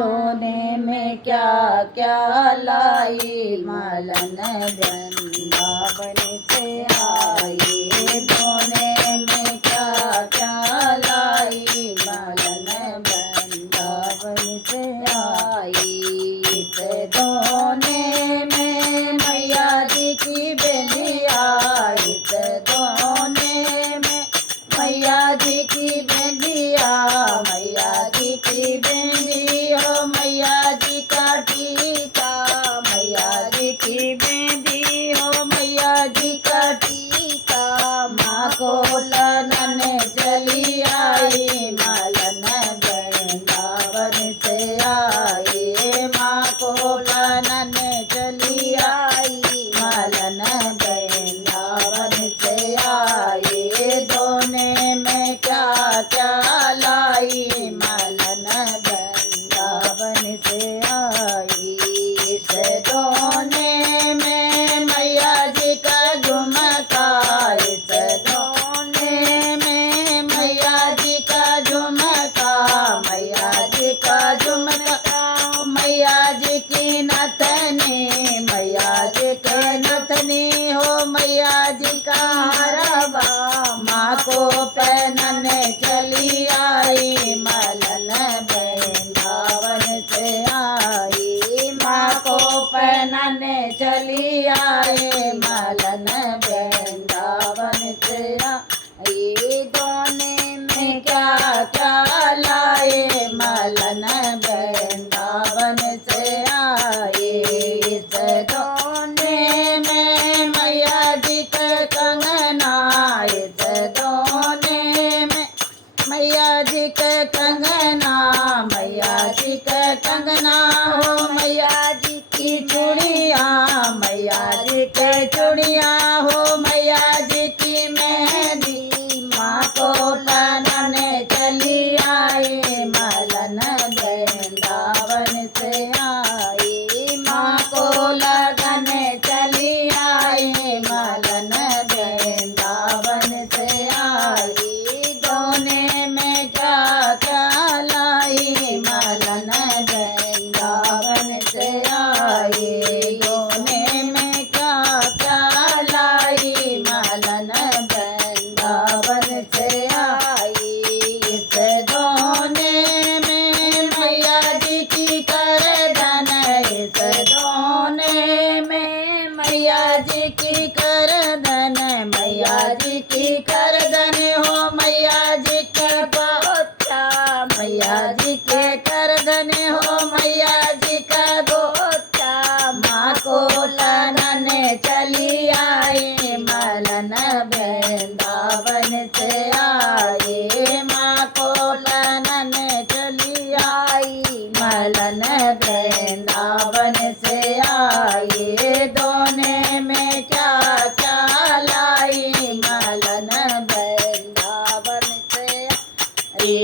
सोने में क्या क्या लाई, मलन वृंदावन से आई। सोने में क्या क्या लाई, मलन वृंदावन से आई। इस दोने में मैया जी की बेलिया, इस दोने में मैया जी की बेलिया, मैया जी की बेंदी हो मैया जी का टीका, मैया जी की बेंदी हो मैया जी का टीका। माँ को ललन चली आई, मलन वृंदावन से आई। माँ को ललन चली आई, मलन वृंदावन से आई। दोने में क्या क्या लाई, मलन वृंदावन से आई। इस दोने में मैया जी का झुमका, इस दोने में मैया जी का झुमका, मैया जी का झुमका, मैया जी की नथनी, मैया जी के नथनी हो मैया जी का हरवा। माँ को पहनने चली आई, मलन वृंदावन से आई। माँ को पहनने चली आई, मलन वृंदावन से आई। दोने में क्या क्या लाए, मलन वृंदावन से आई। इस दोने में मैया जी के कंगना, इस दोने में मैया जी के कंगना, मैया जी के कंगना हो मैया जी की चूड़िया, मैया जी के चूड़िया हो मैया जी की मेहंदी। माँ को पहनने चली आई, मलन वृंदावन से आई। माँ को लगने चली आई, मलन वृंदावन से आई। दोने में क्या क्या लाई, मलन वृंदावन से आई। दोने में क्या क्या लाई, मलन वृंदावन से आई। इस दोने में मैया जी की करधन, इस दोने में मैया जी की करधन, मैया जी की करधन हो मैया जी के गोचा, मैया जी के करधन हो मैया जी का गोचा। माँ को ललन चली आई, मलन वृंदावन से आई। माँ को ललन चली आई, मलन वृंदावन से आई। दोने में क्या क्या लाई, मलन वृंदावन से आई।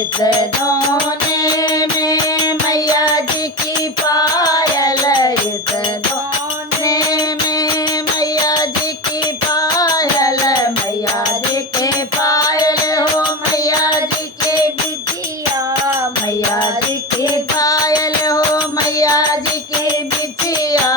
इस दोने में मैया जी की पायल, इस दोने में मैया जी की पायल, मैया जी के पायल हो मैया जी के बिटिया, मैया जी के पायल हो मैया जी के बिटिया,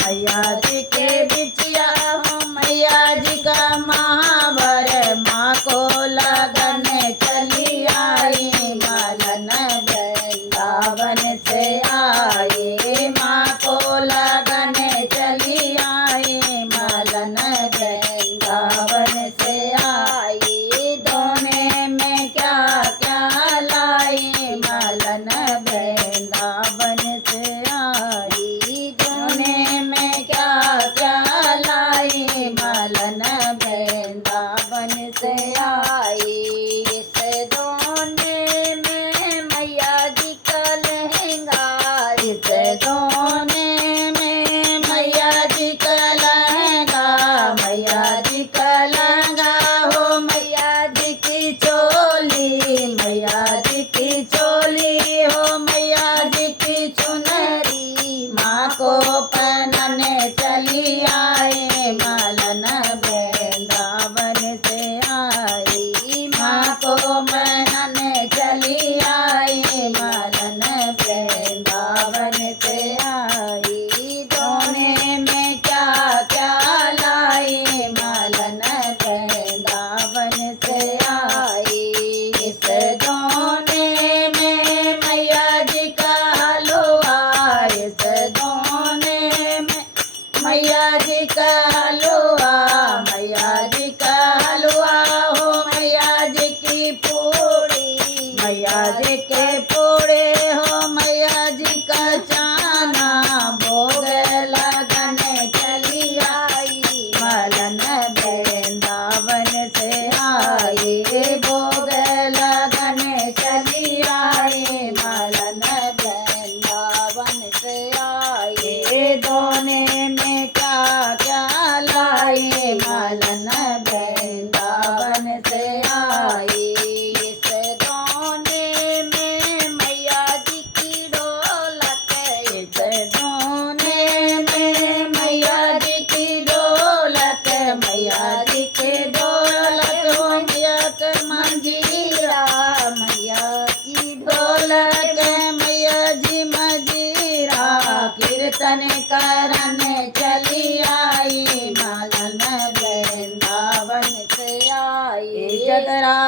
मैया जी के बिटिया हो मैया जी का महावर। माँ को लगने चली आई, मलन वृंदावन से आई। माँ को लगने चली आई, मलन वृंदावन से आई। दोने में क्या क्या लाई, मलन वृंदावन से आई। दोने में क्या क्या लाई, मलन वृंदावन से आई। इस दोने में मैया जी का लहंगा,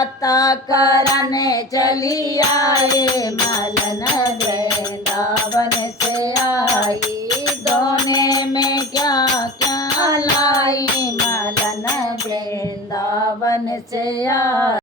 बाता करने चली आए, मलन वृंदावन से आई। दोने में क्या क्या लाई, मलन वृंदावन से आई।